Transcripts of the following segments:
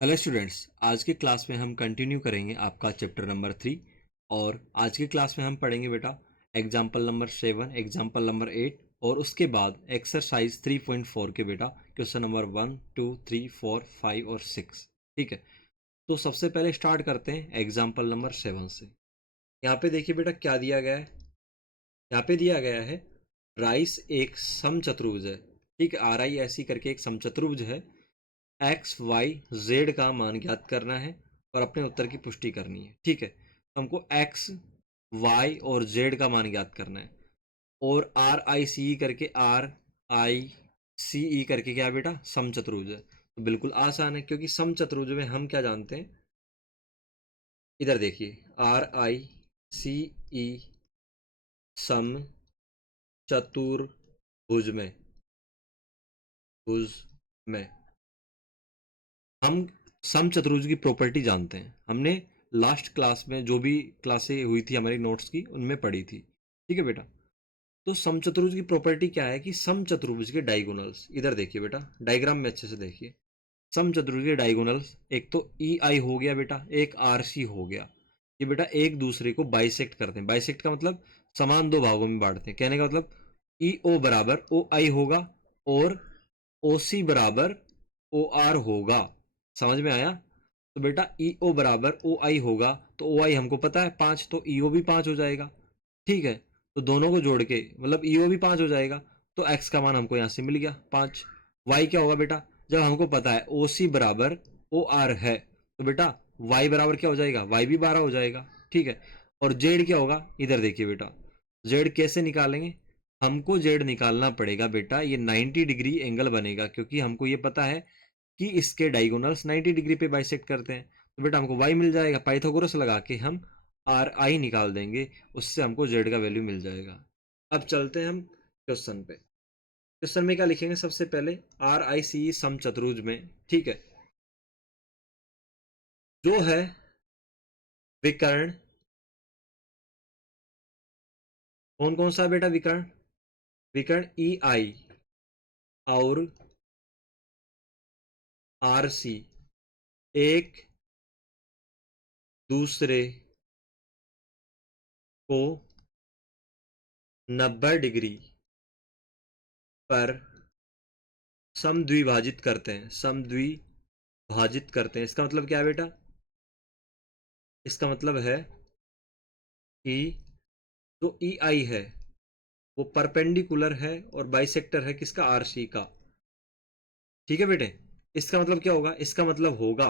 Hello students, आज के class में हम कंटिन्यू करेंगे आपका चैप्टर नंबर 3। और आज की क्लास में हम पढ़ेंगे बेटा एग्जाम्पल नंबर 7, एग्जाम्पल नंबर 8 और उसके बाद एक्सरसाइज 3.4 के बेटा क्वेश्चन नंबर 1, 2, 3, 4, 5 और 6। ठीक है, तो सबसे पहले स्टार्ट करते हैं एग्जाम्पल नंबर 7 से। यहाँ पे देखिए बेटा क्या दिया गया है। यहाँ पे दिया गया है राइस एक समचतुर्भुज है। ठीक है, आर आई ऐसी करके एक समचतुर्भुज है। एक्स वाई जेड का मान ज्ञात करना है और अपने उत्तर की पुष्टि करनी है। ठीक है, तो हमको एक्स वाई और जेड का मान ज्ञात करना है। और आर आई सी ई करके आर आई सी ई करके क्या है बेटा, समचतुर्भुज है। तो बिल्कुल आसान है, क्योंकि समचतुर्भुज में हम क्या जानते हैं। इधर देखिए, आर आई सी ई सम चतुर्भुज में भुज में हम समचतुर्भुज की प्रॉपर्टी जानते हैं। हमने लास्ट क्लास में जो भी क्लासें हुई थी हमारी नोट्स की, उनमें पढ़ी थी। ठीक है बेटा, तो समचतुर्भुज की प्रॉपर्टी क्या है कि समचतुर्भुज के डायगोनल्स, इधर देखिए बेटा डायग्राम में अच्छे से देखिए। समचतुर्भुज के डायगोनल्स एक तो ई आई हो गया बेटा, एक आर सी हो गया। ये बेटा एक दूसरे को बाइसेक्ट करते हैं। बाइसेक्ट का मतलब समान दो भागों में बांटते हैं। कहने का मतलब ई ओ बराबर ओ आई होगा और ओ सी बराबर ओ आर होगा। समझ में आया? तो बेटा ई ओ बराबर ओ आई होगा, तो ओ आई हमको पता है 5, तो ई ओ भी 5 हो जाएगा। ठीक है, तो दोनों को जोड़ के मतलब ई ओ भी 5 हो जाएगा। तो एक्स का मान हमको यहाँ से मिल गया 5। वाई क्या होगा बेटा, जब हमको पता है ओ सी बराबर ओ आर है, तो बेटा वाई बराबर क्या हो जाएगा, वाई भी 12 हो जाएगा। ठीक है, और जेड क्या होगा, इधर देखिए बेटा जेड कैसे निकालेंगे। हमको जेड निकालना पड़ेगा बेटा, ये 90 डिग्री एंगल बनेगा, क्योंकि हमको ये पता है कि इसके डायगोनल्स 90 डिग्री पे बाइसेक्ट करते हैं। तो बेटा हमको y मिल जाएगा, पाइथागोरस लगा के हम आर आई निकाल देंगे, उससे हमको z का वैल्यू मिल जाएगा। अब चलते हैं हम क्वेश्चन पे। क्वेश्चन में क्या लिखेंगे, सबसे पहले आर आई सी समचतुर्भुज में, ठीक है, जो है विकर्ण, कौन कौन सा बेटा विकर्ण, विकर्ण ई आई और आर सी एक दूसरे को 90 डिग्री पर समद्विभाजित करते हैं। समद्विभाजित करते हैं, इसका मतलब क्या है बेटा, इसका मतलब है कि जो ई आई है वो परपेंडिकुलर है और बाइसेक्टर है किसका, आर सी का। ठीक है बेटे, इसका मतलब क्या होगा, इसका मतलब होगा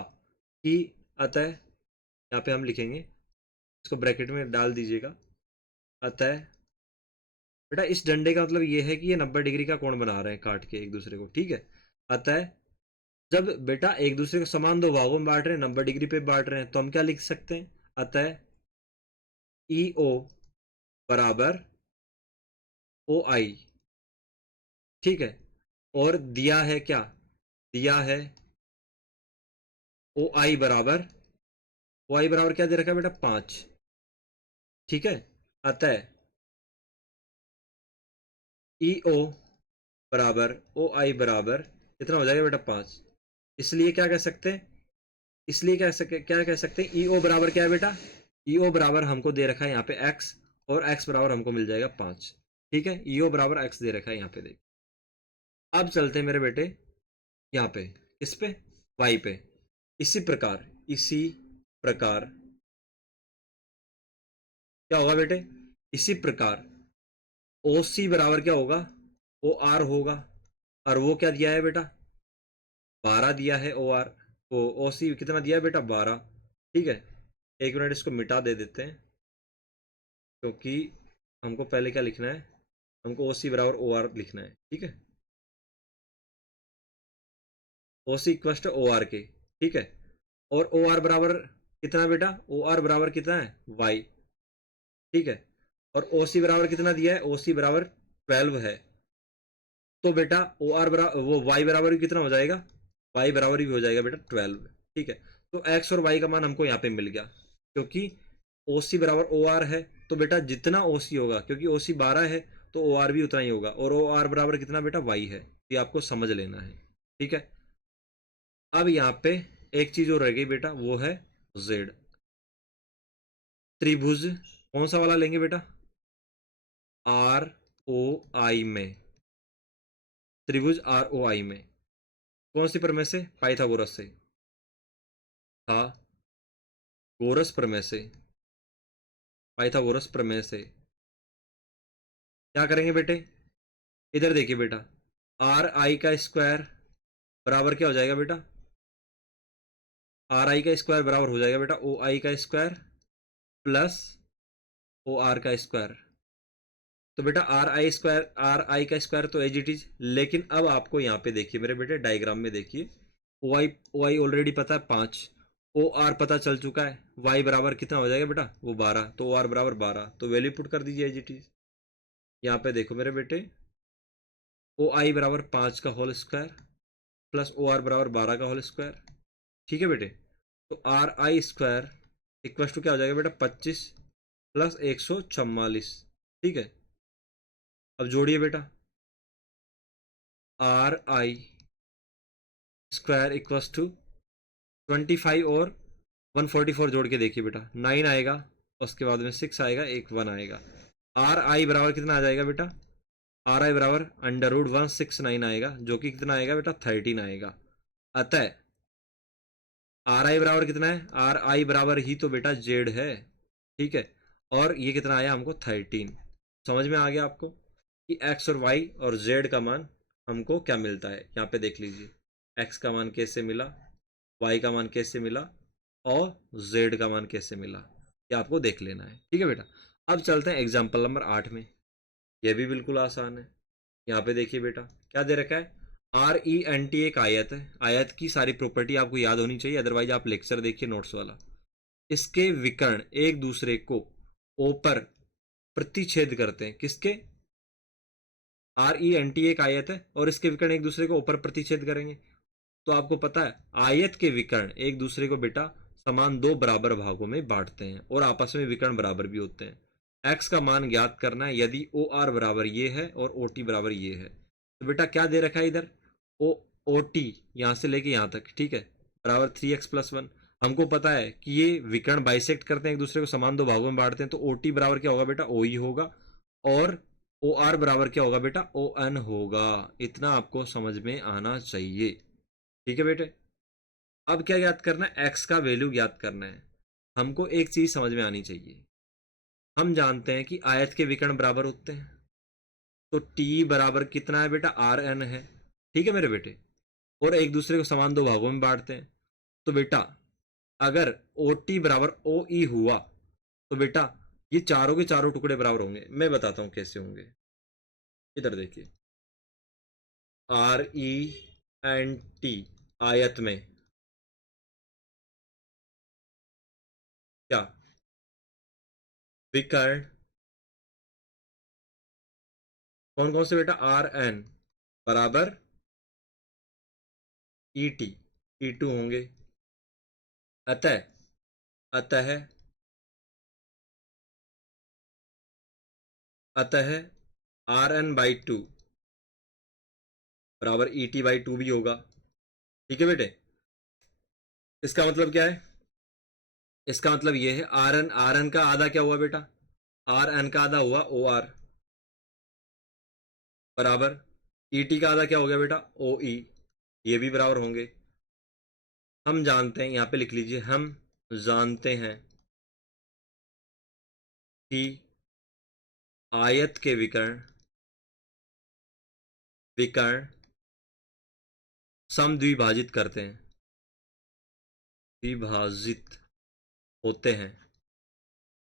कि अतः, यहाँ पे हम लिखेंगे, इसको ब्रैकेट में डाल दीजिएगा। अतः बेटा इस डंडे का मतलब ये है कि ये 90 डिग्री का कोण बना रहे हैं काट के एक दूसरे को। ठीक है, अतः जब बेटा एक दूसरे को समान दो भागों में बांट रहे हैं, 90 डिग्री पे बांट रहे हैं, तो हम क्या लिख सकते हैं, अतः ई ओ बराबर ओ आई। ठीक है, और दिया है क्या, दिया है ओ आई बराबर, ओ आई बराबर क्या दे रखा है बेटा, 5। ठीक है, अतः ई ओ बराबर ओ आई बराबर कितना हो जाएगा बेटा, 5। इसलिए क्या कह सकते हैं, इसलिए क्या कह सकते हैं, ई ओ बराबर क्या है बेटा, ई ओ बराबर हमको दे रखा है यहाँ पे एक्स, और एक्स बराबर हमको मिल जाएगा 5। ठीक है, ई ओ बराबर एक्स दे रखा है यहाँ पे, देख। अब चलते हैं मेरे बेटे यहाँ पे, इस पे वाई पे। इसी प्रकार क्या होगा बेटे, इसी प्रकार ओ सी बराबर क्या होगा, ओ आर होगा। और वो क्या दिया है बेटा, 12 दिया है ओ आर, तो ओ सी कितना दिया है बेटा, 12। ठीक है, एक मिनट इसको मिटा दे देते हैं, क्योंकि हमको पहले क्या लिखना है, हमको ओ सी बराबर ओ आर लिखना है। ठीक है, ओ सी इक्वल टू ओ आर के। ठीक है, और ओ आर बराबर कितना बेटा, ओ आर बराबर कितना है, वाई। ठीक है, और ओ सी बराबर कितना दिया है, ओ सी बराबर 12 है। तो बेटा ओ आर बराबर वो वाई बराबर भी कितना हो जाएगा, वाई बराबर भी हो जाएगा बेटा 12। ठीक है, तो एक्स और वाई का मान हमको यहाँ पे मिल गया, क्योंकि ओ सी बराबर ओ आर है। तो बेटा जितना ओ सी होगा, क्योंकि ओ सी 12 है, तो ओ आर भी उतना ही होगा, और ओ आर बराबर कितना बेटा, वाई है। ये आपको समझ लेना है। ठीक है, अब यहाँ पे एक चीज और रह गई बेटा, वो है जेड। त्रिभुज कौन सा वाला लेंगे बेटा? आर ओ आई में, त्रिभुज आर ओ आई में कौन सी प्रमेय से? पाइथागोरस से था, गोरस प्रमेय से, पाइथागोरस प्रमेय से। क्या करेंगे बेटे? इधर देखिए बेटा, आर आई का स्क्वायर बराबर क्या हो जाएगा बेटा? आर आई का स्क्वायर बराबर हो जाएगा बेटा ओ आई का स्क्वायर प्लस ओ आर का स्क्वायर। तो बेटा आर आई का स्क्वायर तो एज इट इज, लेकिन अब आपको यहाँ पे देखिए मेरे बेटे, डायग्राम में देखिए, ओ आई ऑलरेडी पता है 5, ओ आर पता चल चुका है, वाई बराबर कितना हो जाएगा बेटा? वो 12, तो ओ आर बराबर 12, तो वैल्यू पुट कर दीजिए एज इट इज। यहाँ पे देखो मेरे बेटे, ओ आई बराबर 5 का whole square plus O R बराबर 12 का होल स्क्वायर। ठीक है बेटे, तो R I square equal to क्या हो जाएगा बेटा? 25 प्लस 144। ठीक है, अब जोड़िए बेटा, R I square equals to 25 और 144 जोड़ के देखिए बेटा, 9 आएगा, उसके बाद में 6 आएगा, एक 1 आएगा। आर आई बराबर कितना आ जाएगा बेटा? आर आई बराबर अंडर रूट 169 आएगा, जो कि कितना आएगा बेटा? 13 आएगा। अतः आर आई बराबर कितना है? आर आई बराबर ही तो बेटा जेड है। ठीक है, और ये कितना आया हमको? 13। समझ में आ गया आपको कि एक्स और वाई और जेड का मान हमको क्या मिलता है? यहाँ पे देख लीजिए, एक्स का मान कैसे मिला, वाई का मान कैसे मिला, और जेड का मान कैसे मिला, ये आपको देख लेना है। ठीक है बेटा, अब चलते हैं एग्जाम्पल नंबर 8 में। यह भी बिल्कुल आसान है। यहाँ पे देखिए बेटा, क्या दे रखा है? आर ई एन टी एक आयत है, आयत की सारी प्रॉपर्टी आपको याद होनी चाहिए, अदरवाइज आप लेक्चर देखिए नोट्स वाला। इसके विकर्ण एक दूसरे को ओ पर प्रतिच्छेद करते हैं। किसके? आर ई एन टी एक आयत है और इसके विकर्ण एक दूसरे को ऊपर प्रतिच्छेद करेंगे। तो आपको पता है आयत के विकर्ण एक दूसरे को बेटा समान दो बराबर भागों में बांटते हैं और आपस में विकर्ण बराबर भी होते हैं। एक्स का मान ज्ञात करना है यदि ओ आर बराबर ये है और ओ टी बराबर ये है। तो बेटा क्या दे रखा है इधर? ओ टी यहां से लेके यहां तक, ठीक है, बराबर 3x+1। हमको पता है कि ये विकर्ण बाइसेक्ट करते हैं, एक दूसरे को समान दो भागों में बांटते हैं, तो ओ टी बराबर क्या होगा बेटा? ओ ही होगा। और ओ आर बराबर क्या होगा बेटा? ओ एन होगा। इतना आपको समझ में आना चाहिए। ठीक है बेटे, अब क्या ज्ञात करना है? एक्स का वैल्यू ज्ञात करना है। हमको एक चीज समझ में आनी चाहिए, हम जानते हैं कि आयत के विकर्ण बराबर होते हैं, तो टी बराबर कितना है बेटा? आर एन है। ठीक है मेरे बेटे, और एक दूसरे को समान दो भागों में बांटते हैं, तो बेटा अगर ओ टी बराबर ओ ई हुआ तो बेटा ये चारों के चारों टुकड़े बराबर होंगे। मैं बताता हूं कैसे होंगे, इधर देखिए, आर ई एन टी आयत में क्या विकर्ण कौन कौन से बेटा? आर एन बराबर ई टी, ई टू होंगे। अतः अतः अतः आर एन बाई टू बराबर ई टी बाई टू भी होगा। ठीक है बेटे, इसका मतलब क्या है? इसका मतलब ये है आर एन का आधा क्या हुआ बेटा? आर एन का आधा हुआ ओ आर बराबर ई टी का आधा क्या हो गया बेटा? ओ ई। ये भी बराबर होंगे। हम जानते हैं, यहां पे लिख लीजिए, हम जानते हैं कि आयत के विकर्ण विकर्ण समद्विभाजित करते हैं, विभाजित होते हैं,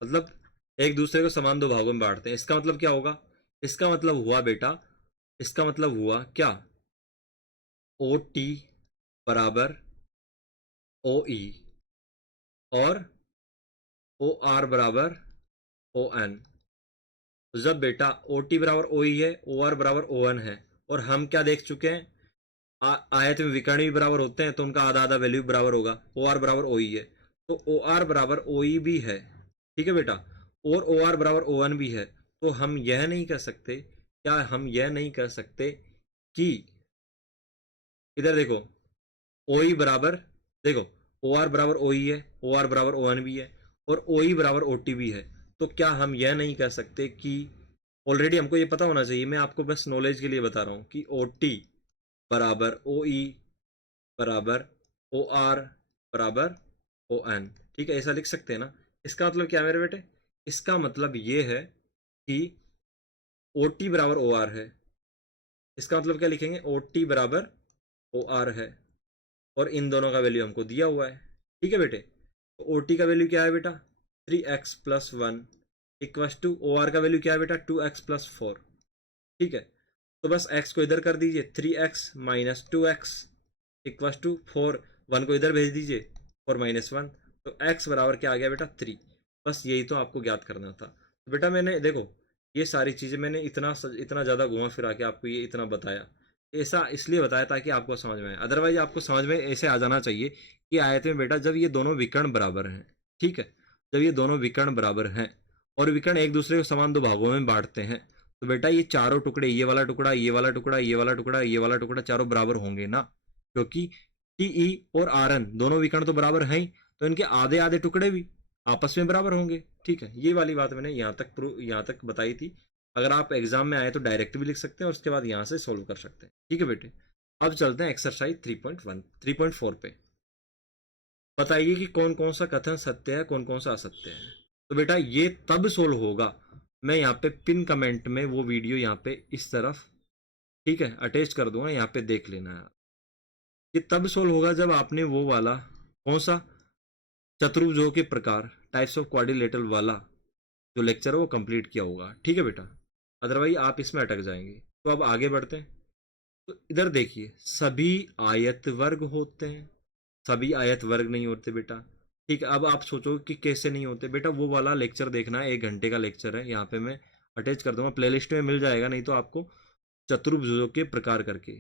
मतलब एक दूसरे को समान दो भागों में बांटते हैं। इसका मतलब क्या होगा? इसका मतलब हुआ बेटा, इसका मतलब हुआ क्या? ओ टी बराबर ओ ई और ओ आर बराबर ओ एन। जब बेटा ओ टी बराबर ओ ई है, ओ आर बराबर ओ एन है, और हम क्या देख चुके हैं? आयत में विकर्ण भी बराबर होते हैं, तो उनका आधा आधा वैल्यू बराबर होगा। ओ आर बराबर ओ ई है, तो ओ आर बराबर ओ ई भी है। ठीक है बेटा, और ओ आर बराबर ओ एन भी है। तो हम यह नहीं कर सकते, क्या हम यह नहीं कर सकते कि इधर देखो, ओ ई बराबर, देखो ओ आर बराबर ओ ई है, ओ आर बराबर ओ एन भी है, और ओ ई बराबर ओ टी भी है, तो क्या हम यह नहीं कह सकते कि ऑलरेडी हमको ये पता होना चाहिए, मैं आपको बस नॉलेज के लिए बता रहा हूँ कि ओ टी बराबर ओ ई बराबर ओ आर बराबर ओ एन, ठीक है, ऐसा लिख सकते हैं ना। इसका मतलब क्या है मेरे बेटे, इसका मतलब ये है कि ओ टी बराबर ओ आर है, इसका मतलब क्या लिखेंगे, ओ टी बराबर ओ आर है, और इन दोनों का वैल्यू हमको दिया हुआ है, ठीक है बेटे। तो ओ टी का वैल्यू क्या है बेटा, 3x+1 equals to O R का वैल्यू क्या है बेटा, 2x+4, ठीक है। तो बस x को इधर कर दीजिए, 3x minus 2x equals to 4, 1 को इधर भेज दीजिए, 4 - 1, तो x बराबर क्या आ गया बेटा, 3। बस यही तो आपको ज्ञात करना था। तो बेटा मैंने देखो ये सारी चीज़ें मैंने इतना ज़्यादा घुमा फिरा के आपको ये इतना बताया, ऐसा इसलिए बताया ताकि आपको समझ में आए, अदरवाइज आपको समझ में ऐसे आ जाना चाहिए कि आयत में बेटा जब ये दोनों विकर्ण बराबर हैं, ठीक है, जब ये दोनों विकर्ण बराबर हैं और विकर्ण एक दूसरे को समान दो भागों में बांटते हैं, तो बेटा ये चारों टुकड़े, ये वाला टुकड़ा, ये वाला टुकड़ा, ये वाला टुकड़ा, ये वाला टुकड़ा, चारों बराबर होंगे ना, क्योंकि टी ई और आर एन दोनों विकर्ण तो बराबर हैं ही, तो इनके आधे आधे टुकड़े भी आपस में बराबर होंगे, ठीक है। ये वाली बात मैंने यहाँ तक बताई थी। अगर आप एग्जाम में आए तो डायरेक्ट भी लिख सकते हैं और उसके बाद यहाँ से सोल्व कर सकते हैं, ठीक है बेटे। अब चलते हैं एक्सरसाइज 3.4 पे। बताइए कि कौन कौन सा कथन सत्य है, कौन कौन सा असत्य है। तो बेटा ये तब सोल्व होगा, मैं यहाँ पे पिन कमेंट में वो वीडियो यहाँ पे इस तरफ, ठीक है, अटैच कर दूंगा, यहाँ पे देख लेना है। ये तब सोल्व होगा जब आपने वो वाला कौन सा चतुर्भुजों के प्रकार, टाइप्स ऑफ क्वाड्रिलेटरल वाला जो लेक्चर है वो कंप्लीट किया होगा, ठीक है बेटा, अदरवाइज आप इसमें अटक जाएंगे। तो अब आगे बढ़ते हैं। तो इधर देखिए, सभी आयत वर्ग होते हैं, सभी आयत वर्ग नहीं होते बेटा, ठीक है। अब आप सोचो कि कैसे नहीं होते बेटा, वो वाला लेक्चर देखना है, 1 घंटे का लेक्चर है, यहाँ पे मैं अटैच कर दूंगा, प्लेलिस्ट में मिल जाएगा, नहीं तो आपको चतुर्भुजों के प्रकार करके,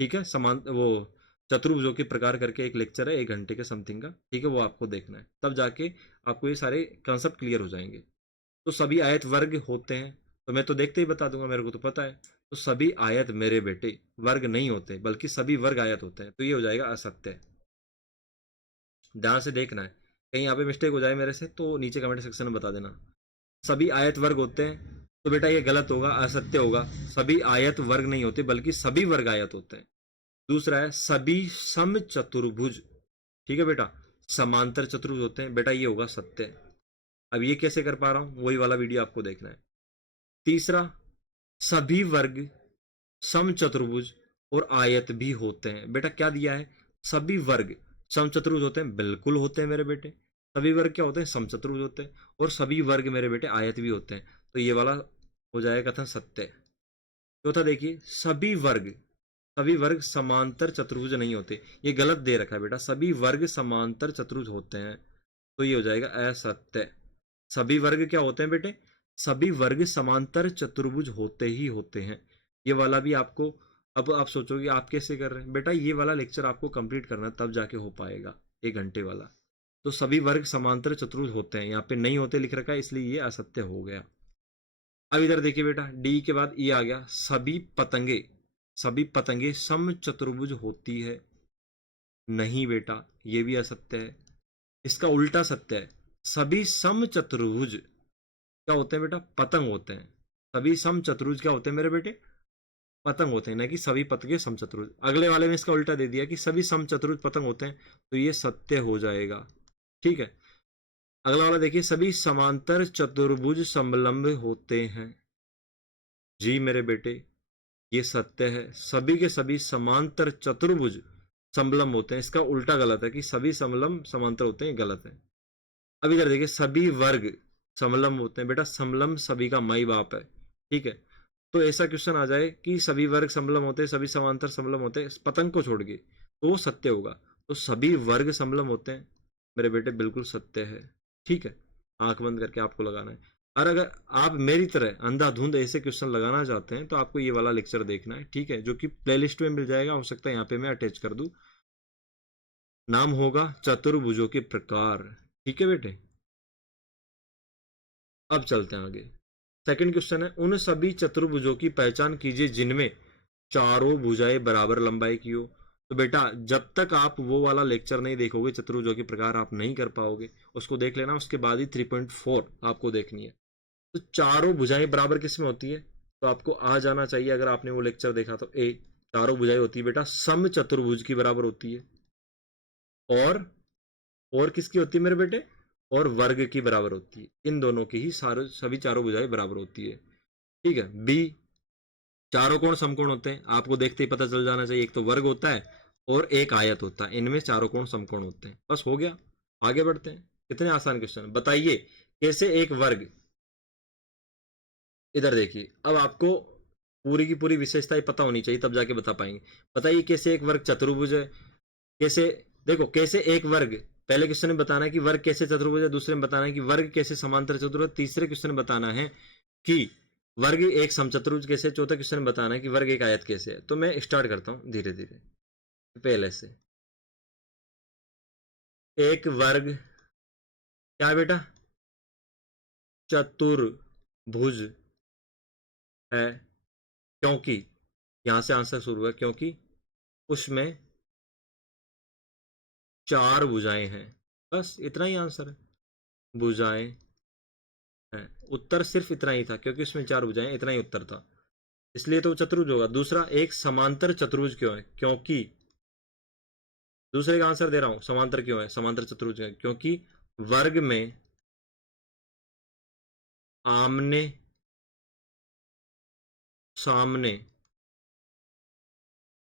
ठीक है, समान वो चतुर्भुजों के प्रकार करके एक लेक्चर है 1 घंटे के समथिंग का, ठीक है, वो आपको देखना है, तब जाके आपको ये सारे कंसेप्ट क्लियर हो जाएंगे। तो सभी आयत वर्ग होते हैं, तो मैं तो देखते ही बता दूंगा, मेरे को तो पता है। तो सभी आयत मेरे बेटे वर्ग नहीं होते, बल्कि सभी वर्ग आयत होते हैं, तो ये हो जाएगा असत्य। ध्यान से देखना है, कहीं यहाँ पे मिस्टेक हो जाए मेरे से तो नीचे कमेंट सेक्शन में बता देना। सभी आयत वर्ग होते हैं, तो बेटा ये गलत होगा, असत्य होगा, सभी आयत वर्ग नहीं होते बल्कि सभी वर्ग आयत होते हैं। दूसरा है सभी सम चतुर्भुज, ठीक है बेटा, समांतर चतुर्भुज होते हैं, बेटा ये होगा सत्य। अब ये कैसे कर पा रहा हूं, वही वाला वीडियो आपको देखना है। तीसरा, सभी वर्ग सम चतुर्भुज और आयत भी होते हैं, बेटा क्या दिया है, सभी वर्ग सम चतुर्भुज होते हैं, बिल्कुल होते हैं मेरे बेटे, सभी वर्ग क्या होते हैं, सम चतुर्भुज होते हैं, और सभी वर्ग मेरे बेटे आयत भी होते हैं, तो ये वाला हो जाएगा कथन सत्य। चौथा देखिए, सभी वर्ग समांतर चतुर्भुज नहीं होते, ये गलत दे रखा है बेटा, सभी वर्ग समांतर चतुर्भुज होते हैं, तो ये हो जाएगा असत्य। सभी वर्ग क्या होते हैं बेटे, सभी वर्ग समांतर चतुर्भुज होते ही होते हैं, ये वाला भी आपको, अब आप सोचोगे आप कैसे कर रहे हैं बेटा, ये वाला लेक्चर आपको कंप्लीट करना तब जाके हो पाएगा, 1 घंटे वाला। तो सभी वर्ग समांतर चतुर्भुज होते हैं, यहाँ पे नहीं होते लिख रखा है, इसलिए ये असत्य हो गया। अब इधर देखिए बेटा, डी के बाद ये आ गया, सभी पतंगे सम चतुर्भुज होती है, नहीं बेटा ये भी असत्य है। इसका उल्टा सत्य है, सभी सम चतुर्भुज क्या होते हैं बेटा, पतंग होते हैं, सभी सम चतुर्भुज क्या होते हैं मेरे बेटे, पतंग होते हैं, ना कि सभी पतंगे सम चतुर्भुज। अगले वाले में इसका उल्टा दे दिया कि सभी सम चतुर्भुज पतंग होते हैं, तो ये सत्य हो जाएगा, ठीक है। अगला वाला देखिए, सभी समांतर चतुर्भुज समलंब होते हैं, जी मेरे बेटे ये सत्य है, सभी के सभी समांतर चतुर्भुज समलंब होते हैं, इसका उल्टा गलत है कि सभी समलंब समांतर होते हैं, गलत है। अब इधर देखिए, सभी वर्ग समलंब होते हैं, बेटा समलंब सभी का माई बाप है, ठीक है। तो ऐसा क्वेश्चन आ जाए कि सभी वर्ग समलंब होते हैं, सभी समांतर समलंब होते हैं, पतंग को छोड़ के, तो वो सत्य होगा। तो सभी वर्ग समलंब होते हैं मेरे बेटे, बिल्कुल सत्य है, ठीक है। आंख बंद करके आपको लगाना है, और अगर आप मेरी तरह अंधाधुंध ऐसे क्वेश्चन लगाना चाहते हैं तो आपको ये वाला लेक्चर देखना है, ठीक है, जो कि प्लेलिस्ट में मिल जाएगा, हो सकता है यहाँ पे मैं अटैच कर दूं, नाम होगा चतुर्भुजों के प्रकार, ठीक है बेटे। अब चलते हैं आगे। सेकंड क्वेश्चन है, उन सभी चतुर्भुजों की पहचान कीजिए जिनमें चारों भुजाएं बराबर लंबाई की हो। तो बेटा जब तक आप वो वाला लेक्चर नहीं देखोगे, चतुर्भुजों के प्रकार आप नहीं कर पाओगे, उसको देख लेना, उसके बाद ही 3.4 आपको देखनी है। तो चारों भुजाएं बराबर किस में होती है, तो आपको आ जाना चाहिए अगर आपने वो लेक्चर देखा तो। ए, चारों भुजाएं होती है बेटा सम चतुर्भुज की बराबर होती है, और किसकी होती है मेरे बेटे, और वर्ग की बराबर होती है। इन दोनों की ही सारे सभी चारों भुजाएं बराबर होती है, ठीक है। बी, चारों कोण समकोण होते हैं, आपको देखते ही पता चल जाना चाहिए, एक तो वर्ग होता है और एक आयत होता है, इनमें चारों कोण समकोण होते हैं। बस हो गया, आगे बढ़ते हैं। कितने आसान क्वेश्चन, बताइए कैसे एक वर्ग, इधर देखिए, अब आपको पूरी की पूरी विशेषताएं पता होनी चाहिए तब जाके बता पाएंगे। बताइए कैसे एक वर्ग चतुर्भुज है, कैसे, देखो कैसे एक वर्ग, पहले क्वेश्चन में बताना है कि वर्ग कैसे चतुर्भुज है, दूसरे में बताना है कि वर्ग कैसे समांतर चतुर्भुज, तीसरे क्वेश्चन में बताना है कि वर्ग एक समचतुर्भुज कैसे, चौथा क्वेश्चन में बताना है कि वर्ग एक आयत कैसे है। तो मैं स्टार्ट करता हूं धीरे धीरे, पहले से। एक वर्ग क्या है बेटा, चतुर्भुज है, क्योंकि यहां से आंसर शुरू है, क्योंकि उसमें चार भुजाएं हैं। बस इतना ही आंसर है, भुजाएं हैं। उत्तर सिर्फ इतना ही था, क्योंकि उसमें चार भुजाएं, इतना ही उत्तर था, इसलिए तो वो चतुर्भुज होगा। दूसरा, एक समांतर चतुर्भुज क्यों है, क्योंकि, दूसरे का आंसर दे रहा हूं, समांतर क्यों है, समांतर चतुर्भुज है क्योंकि वर्ग में आमने सामने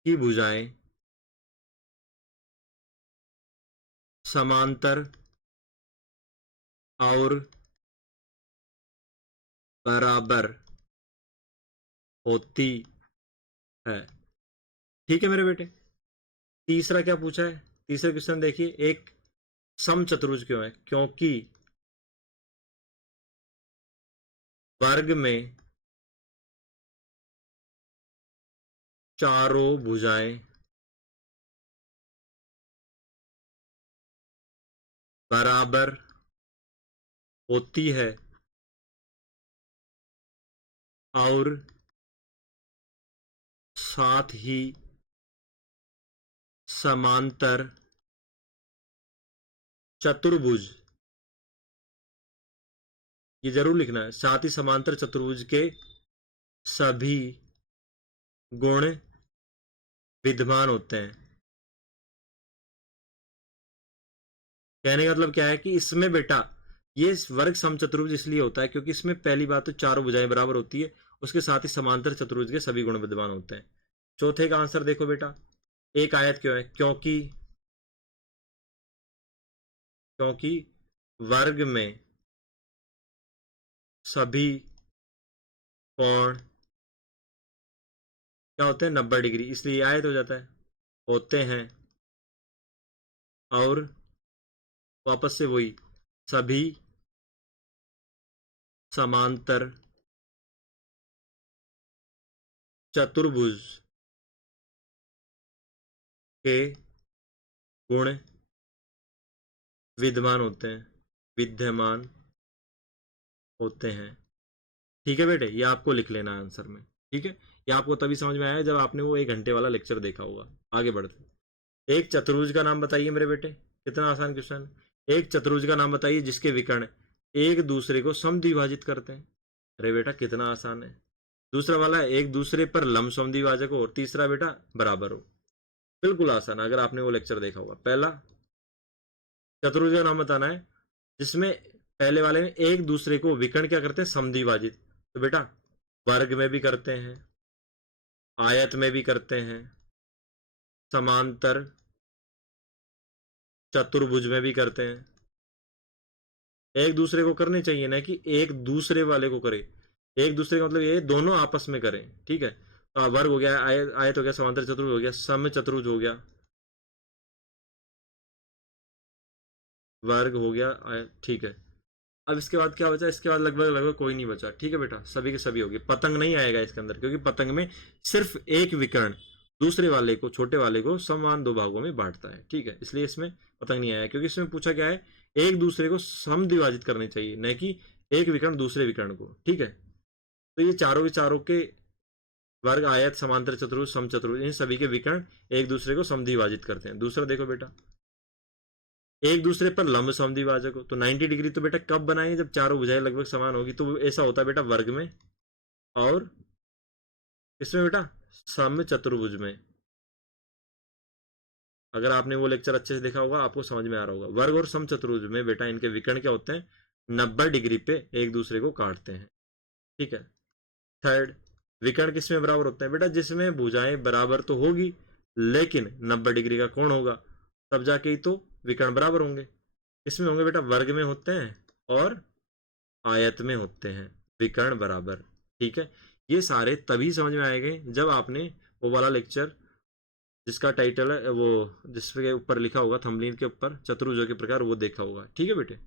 की भुजाएं समांतर और बराबर होती है, ठीक है मेरे बेटे। तीसरा क्या पूछा है, तीसरा क्वेश्चन देखिए, एक समचतुर्भुज क्यों है, क्योंकि वर्ग में चारों भुजाएं बराबर होती है और साथ ही समांतर चतुर्भुज, ये जरूर लिखना है, साथ ही समांतर चतुर्भुज के सभी गुण विद्यमान होते हैं। कहने का मतलब क्या है कि इसमें बेटा ये वर्ग समचतुर्भुज इसलिए होता है क्योंकि इसमें पहली बात तो चारों भुजाएं बराबर होती है, उसके साथ ही समांतर चतुर्भुज के सभी गुण विद्यमान होते हैं। चौथे का आंसर देखो बेटा, एक आयत क्यों है, क्योंकि क्योंकि वर्ग में सभी कोण क्या होते हैं, 90 डिग्री, इसलिए आयत हो जाता है, होते हैं। और वापस से वही, सभी समांतर चतुर्भुज के गुण विद्यमान होते हैं, विद्यमान होते हैं, ठीक है बेटे। ये आपको लिख लेना है आंसर में, ठीक है। ये आपको तभी समझ में आया जब आपने वो 1 घंटे वाला लेक्चर देखा होगा। आगे बढ़ते, एक चतुर्भुज का नाम बताइए मेरे बेटे, कितना आसान क्वेश्चन। एक चतुर्भुज का नाम बताइए जिसके विकर्ण एक दूसरे को समद्विभाजित करते हैं। अरे बेटा कितना आसान है। दूसरा वाला है एक दूसरे पर लंब समद्विभाजक हो, और तीसरा बेटा बराबर हो। बिल्कुल आसान, अगर आपने वो लेक्चर देखा होगा। पहला चतुर्भुज का नाम बताना है जिसमें पहले वाले में एक दूसरे को विकर्ण क्या करते हैं, समद्विभाजित। तो बेटा वर्ग में भी करते हैं, आयत में भी करते हैं, समांतर चतुर्भुज में भी करते हैं। एक दूसरे को करने चाहिए ना कि एक दूसरे वाले को करे, एक दूसरे का मतलब ये दोनों आपस में करें, ठीक है। तो वर्ग हो गया, आयत हो गया, समांतर चतुर्भुज हो गया, सम चतुर्भुज हो गया, वर्ग हो गया, ठीक है। अब इसके बाद क्या बचा, इसके बाद लगभग लगभग कोई नहीं बचा, ठीक है बेटा, सभी के सभी हो गए। पतंग नहीं आएगा इसके अंदर, क्योंकि पतंग में सिर्फ एक विकर्ण दूसरे वाले को, छोटे वाले को समान दो भागों में बांटता है, ठीक है, इसलिए इसमें पतंग नहीं आया। क्योंकि इसमें पूछा क्या है, एक दूसरे को समद्विभाजित करने चाहिए, न कि एक विकर्ण दूसरे विकर्ण को, ठीक है। तो ये चारों के चारों के वर्ग, आयत, समांतर चतुर्भुज, समचतुर्भुज, इन सभी के विकर्ण एक दूसरे को समद्विभाजित करते हैं। दूसरा देखो बेटा, एक दूसरे पर लंब समद्विभाजक हो, तो 90 डिग्री तो बेटा कब बनाएंगे, जब चारों भुजाएं लगभग समान होगी, तो ऐसा होता है बेटा वर्ग में और इसमें बेटा समचतुर्भुज में। अगर आपने वो लेक्चर अच्छे से देखा होगा आपको समझ में आ रहा होगा। वर्ग और समचतुर्भुज में बेटा इनके विकर्ण क्या होते हैं, 90 डिग्री पे एक दूसरे को काटते हैं। ठीक है। थर्ड, विकर्ण किसमें बराबर होते हैं बेटा, जिसमें भुजाएं बराबर तो होगी लेकिन 90 डिग्री का कोण होगा, तब जाके ही तो विकर्ण बराबर होंगे। किसमें होंगे बेटा, वर्ग में होते हैं और आयत में होते हैं विकर्ण बराबर। ठीक है। ये सारे तभी समझ में आएंगे जब आपने वो वाला लेक्चर जिसका टाइटल है वो, जिसके ऊपर लिखा होगा थंबनेल के ऊपर चतुर्भुजों के प्रकार, वो देखा होगा। ठीक है बेटे,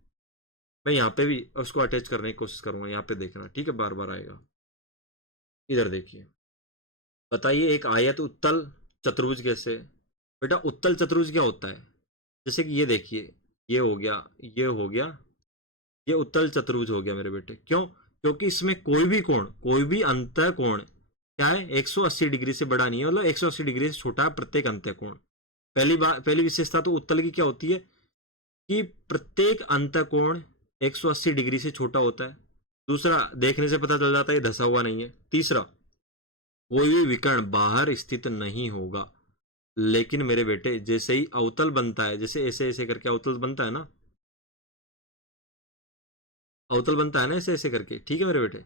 मैं यहाँ पे भी उसको अटैच करने की कोशिश करूंगा, यहाँ पे देखना। ठीक है, बार बार आएगा। इधर देखिए, बताइए एक आयत उत्तल चतुर्भुज कैसे। बेटा उत्तल चतुर्भुज क्या होता है, जैसे कि ये देखिए, ये हो गया, ये हो गया, ये उत्तल चतुर्भुज हो गया मेरे बेटे। क्यों, क्योंकि इसमें कोई भी कोण, कोई भी अंतः कोण क्या है, 180 डिग्री से बड़ा नहीं है, मतलब 180 डिग्री से छोटा है प्रत्येक अंतः कोण। पहली बात, पहली विशेषता तो उत्तल की क्या होती है कि प्रत्येक अंतः कोण 180 डिग्री से छोटा होता है। दूसरा, देखने से पता चल जाता है ये धसा हुआ नहीं है। तीसरा, कोई भी विकर्ण बाहर स्थित नहीं होगा। लेकिन मेरे बेटे जैसे ही अवतल बनता है, जैसे ऐसे ऐसे करके अवतल बनता है ना, अवतल बनता है ना ऐसे ऐसे करके, ठीक है मेरे बेटे,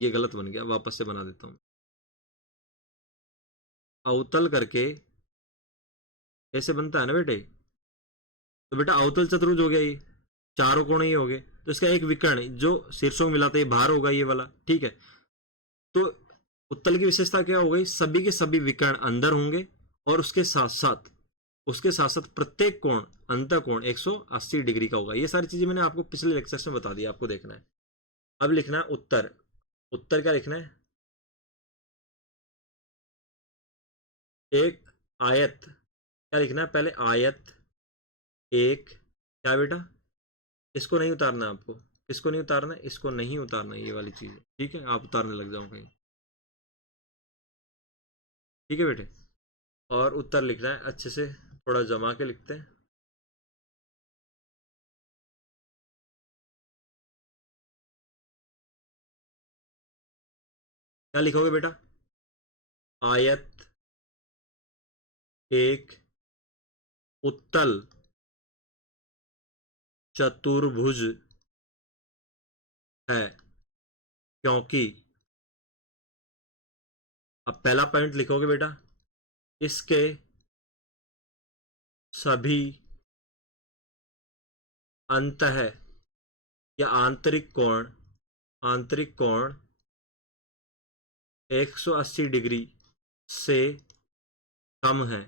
ये गलत बन गया, वापस से बना देता हूं। अवतल करके ऐसे बनता है ना बेटे, तो बेटा अवतल चतुर्भुज हो गया ये, चारों कोण ही हो गए, तो इसका एक विकर्ण जो शीर्षों में मिलाते ही बाहर होगा, ये वाला। ठीक है। तो उत्तल की विशेषता क्या हो गई, सभी के सभी विकर्ण अंदर होंगे और उसके साथ साथ प्रत्येक कोण, अंतः कोण 180 डिग्री का होगा। ये सारी चीजें मैंने आपको पिछले लेक्चर में बता दी, आपको देखना है। अब लिखना है उत्तर। उत्तर क्या लिखना है, एक आयत, क्या लिखना है पहले, आयत एक, क्या बेटा, इसको नहीं उतारना आपको, इसको नहीं उतारना, इसको नहीं उतारना, ये वाली चीज। ठीक है, आप उतारने लग जाओ कहीं। ठीक है बेटे, और उत्तर लिखना है अच्छे से, थोड़ा जमा के लिखते हैं। क्या लिखोगे बेटा, आयत एक उत्तल चतुर्भुज है, क्योंकि, अब पहला पॉइंट लिखोगे बेटा, इसके सभी अंतः या आंतरिक कोण 180 डिग्री से कम है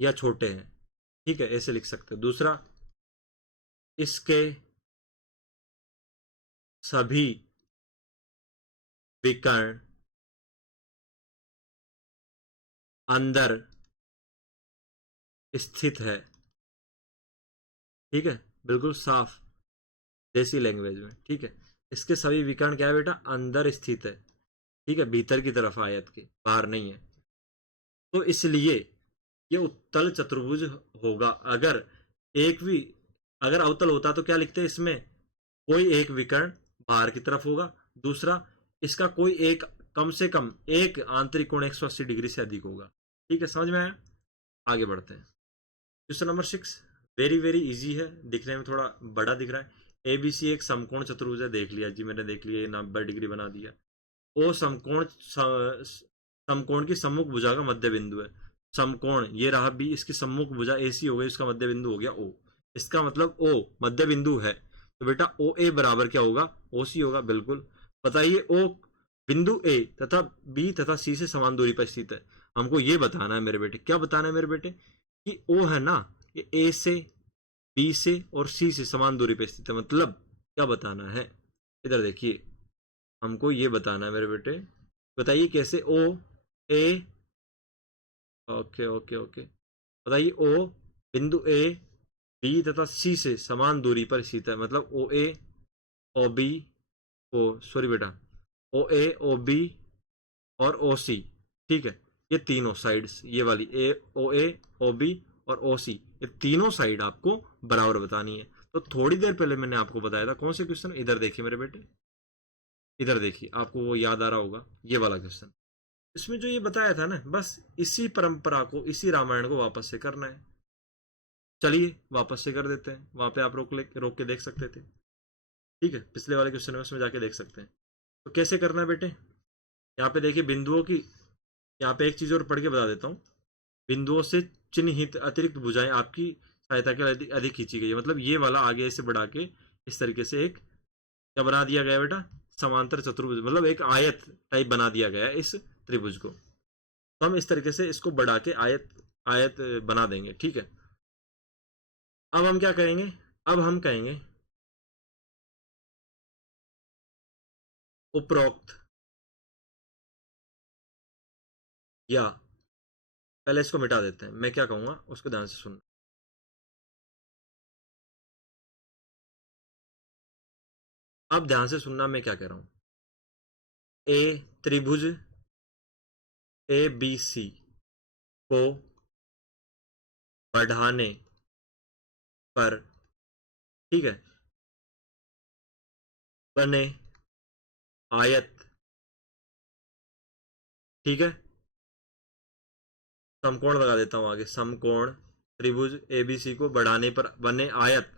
या छोटे हैं। ठीक है, ऐसे लिख सकते हैं। दूसरा, इसके सभी विकर्ण अंदर स्थित है। ठीक है, बिल्कुल साफ देसी लैंग्वेज में। ठीक है, इसके सभी विकर्ण क्या है बेटा, अंदर स्थित है। ठीक है, भीतर की तरफ आयत के, बाहर नहीं है। तो इसलिए ये उत्तल चतुर्भुज होगा। अगर एक भी, अगर अवतल होता तो क्या लिखते हैं इसमें, कोई एक विकर्ण बाहर की तरफ होगा। दूसरा, इसका कोई एक, कम से कम एक आंतरिक कोण 180 डिग्री से अधिक होगा। ठीक है, समझ में आया। आगे बढ़ते हैं। Question number 6, very very easy है, दिखने में थोड़ा बड़ा दिख रहा है। एबीसी एक समकोण चतुर्भुज है, देख लिया जी मैंने, देख लिया, 90 डिग्री बना दिया। ओ समकोण की सम्मुख भुजा का मध्य बिंदु है। समकोण ये रहा बी, इसकी सम्मुख भुजा एसी हो गई, इसका मध्य बिंदु हो गया ओ। इसका मतलब ओ मध्य बिंदु है, तो बेटा ओ ए बराबर क्या होगा, ओ सी होगा। बिल्कुल। बताइए ओ बिंदु ए तथा बी तथा सी से समान दूरी पर स्थित है। हमको ये बताना है मेरे बेटे, क्या बताना है मेरे बेटे, कि ओ है ना, ये ए से, बी से और सी से समान दूरी पर स्थित है। मतलब क्या बताना है, इधर देखिए, हमको ये बताना है मेरे बेटे। बताइए कैसे, ओ ए, ओके ओके ओके, बताइए ओ बिंदु ए बी तथा सी से समान दूरी पर स्थित है। मतलब ओ ए, ओ बी, ओ सॉरी बेटा, ओ ए, ओ बी और ओ सी, ठीक है, ये तीनों साइड्स, ये वाली ए, ओ ए, ओ बी और ओ सी, ये तीनों साइड आपको बराबर बतानी है। तो थोड़ी देर पहले मैंने आपको बताया था कौन से क्वेश्चन, इधर देखिए मेरे बेटे, इधर देखिए, आपको वो याद आ रहा होगा, ये वाला क्वेश्चन। इसमें जो ये बताया था ना, बस इसी परंपरा को, इसी रामायण को वापस से करना है। चलिए वापस से कर देते हैं, वहां पे आप रोक के देख सकते थे, ठीक है, पिछले वाले क्वेश्चन में उसमें जाके देख सकते हैं। तो कैसे करना है बेटे, यहाँ पे देखिए बिंदुओं की, यहाँ पे एक चीज और पढ़ के बता देता हूँ। बिंदुओं से चिन्हित अतिरिक्त भुजाएं आपकी सहायता के लिए अधिक अधिक खींची गई है। मतलब ये वाला आगे से बढ़ा के इस तरीके से एक क्या बना दिया गया बेटा, समांतर चतुर्भुज, मतलब एक आयत टाइप बना दिया गया है इस त्रिभुज को। तो हम इस तरीके से इसको बढ़ा के आयत आयत बना देंगे, ठीक है। अब हम क्या करेंगे, अब हम कहेंगे उपरोक्त, या पहले इसको मिटा देते हैं, मैं क्या कहूंगा उसको ध्यान से सुनना। अब ध्यान से सुनना मैं क्या कह रहा हूं। ए त्रिभुज ए बी सी को बढ़ाने पर, ठीक है, बने आयत, ठीक है, समकोण लगा देता हूं आगे, समकोण त्रिभुज एबीसी को बढ़ाने पर बने आयत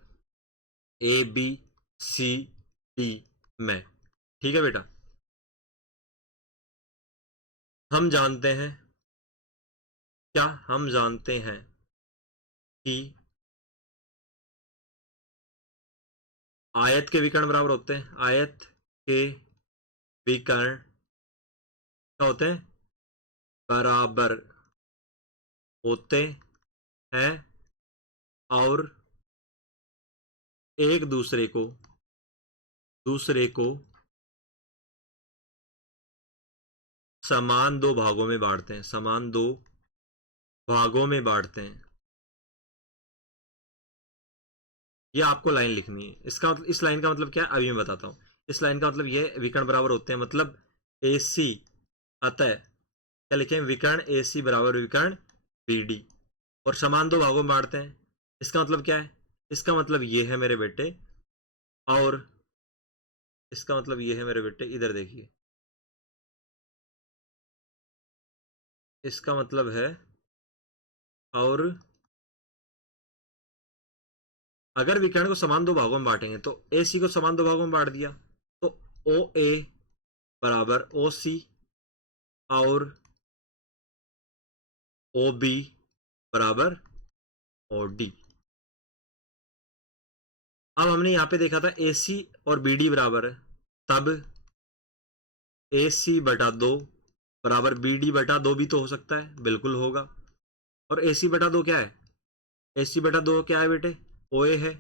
ए बी सी डी में, ठीक है बेटा। हम जानते हैं, क्या हम जानते हैं कि आयत के विकर्ण बराबर होते हैं, आयत के विकर्ण क्या होते हैं, बराबर होते हैं और एक दूसरे को समान दो भागों में बांटते हैं, समान दो भागों में बांटते हैं। ये आपको लाइन लिखनी है, इसका मतलब, इस लाइन का मतलब क्या है अभी मैं बताता हूं। इस लाइन का मतलब ये विकर्ण बराबर होते हैं, मतलब ए सी, अतः क्या लिखें, विकर्ण ए सी बराबर विकर्ण बी डी, और समान दो भागों में बांटते हैं। इसका मतलब क्या है, इसका मतलब ये है मेरे बेटे, और इसका मतलब ये है मेरे बेटे, इधर देखिए, इसका मतलब है, और अगर विकर्ण को समान दो भागों में बांटेंगे तो ए सी को समान दो भागों में बांट दिया, तो ओ ए बराबर ओ सी और ओ बी बराबर ओ डी। अब हमने यहां पे देखा था ए सी और बी डी बराबर है, तब ए सी बटा दो बराबर बी डी बटा दो भी तो हो सकता है, बिल्कुल होगा। और ए सी बटा दो क्या है, ए सी बटा दो क्या है बेटे, ओ ए है,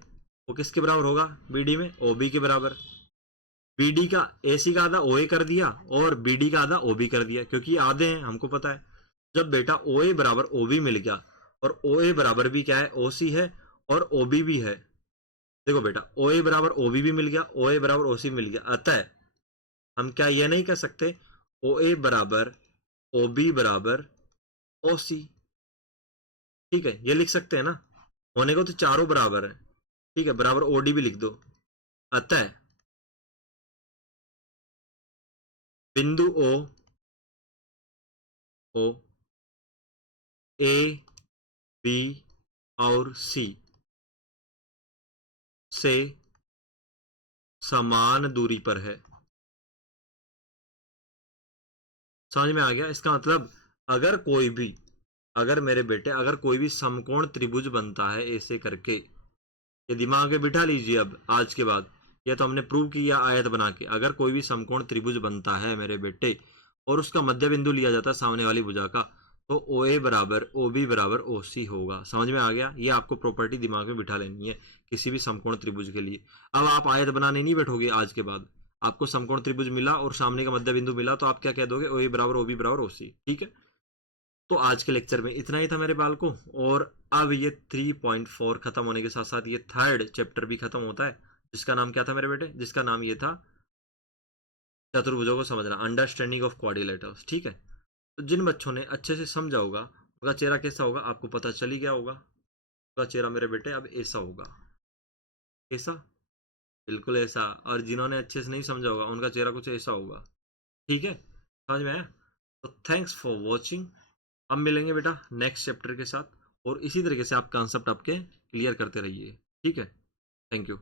वो किसके बराबर होगा, बी डी में ओ बी के बराबर। बी डी का, ए सी का आधा ओ ए कर दिया और बी डी का आधा ओ बी कर दिया, क्योंकि आधे हैं हमको पता है। जब बेटा ओ ए बराबर ओ बी मिल गया, और ओ ए बराबर भी क्या है, ओ सी है, और ओ बी भी है। देखो बेटा, ओ ए बराबर ओ बी भी मिल गया, ओ ए बराबर ओ सी मिल गया, अतः हम क्या ये नहीं कर सकते, ओ ए बराबर ओ बी बराबर ओ सी, ठीक है, ये लिख सकते हैं ना। होने को तो चारों बराबर है, ठीक है, बराबर ओ डी भी लिख दो। अतः बिंदु ओ ए बी और सी से समान दूरी पर है। समझ में आ गया, इसका मतलब अगर कोई भी, अगर मेरे बेटे, अगर कोई भी समकोण त्रिभुज बनता है ऐसे करके, ये दिमाग में बिठा लीजिए अब आज के बाद, यह तो हमने प्रूव किया आयत बना के, अगर कोई भी समकोण त्रिभुज बनता है मेरे बेटे, और उसका मध्य बिंदु लिया जाता है सामने वाली भुजा का, तो ओ ए बराबर ओ बी बराबर ओ सी होगा। समझ में आ गया, ये आपको प्रॉपर्टी दिमाग में बिठा लेनी है किसी भी समकोण त्रिभुज के लिए। अब आप आयत बनाने नहीं बैठोगे आज के बाद, आपको समकोण त्रिभुज मिला और सामने का मध्य बिंदु मिला, तो आप क्या कह दोगे, ओ ए बराबर ओ बी बराबर ओ सी, ठीक है। तो आज के लेक्चर में इतना ही था मेरे बाल को, और अब ये 3.4 खत्म होने के साथ साथ ये थर्ड चैप्टर भी खत्म होता है, जिसका नाम क्या था मेरे बेटे, जिसका नाम ये था चतुर्भुजों को समझना, अंडरस्टैंडिंग ऑफ क्वाड्रिलेटरल्स, ठीक है। तो जिन बच्चों ने अच्छे से समझा होगा उनका चेहरा कैसा होगा आपको पता चल ही गया होगा। उनका चेहरा मेरे बेटे अब ऐसा होगा। कैसा? बिल्कुल ऐसा। और जिन्होंने अच्छे से नहीं समझा होगा उनका चेहरा कुछ ऐसा होगा। ठीक है, समझ में आया? तो थैंक्स फॉर वॉचिंग। हम मिलेंगे बेटा नेक्स्ट चैप्टर के साथ, और इसी तरीके से आप कॉन्सेप्ट आपके क्लियर करते रहिए। ठीक है, थैंक यू।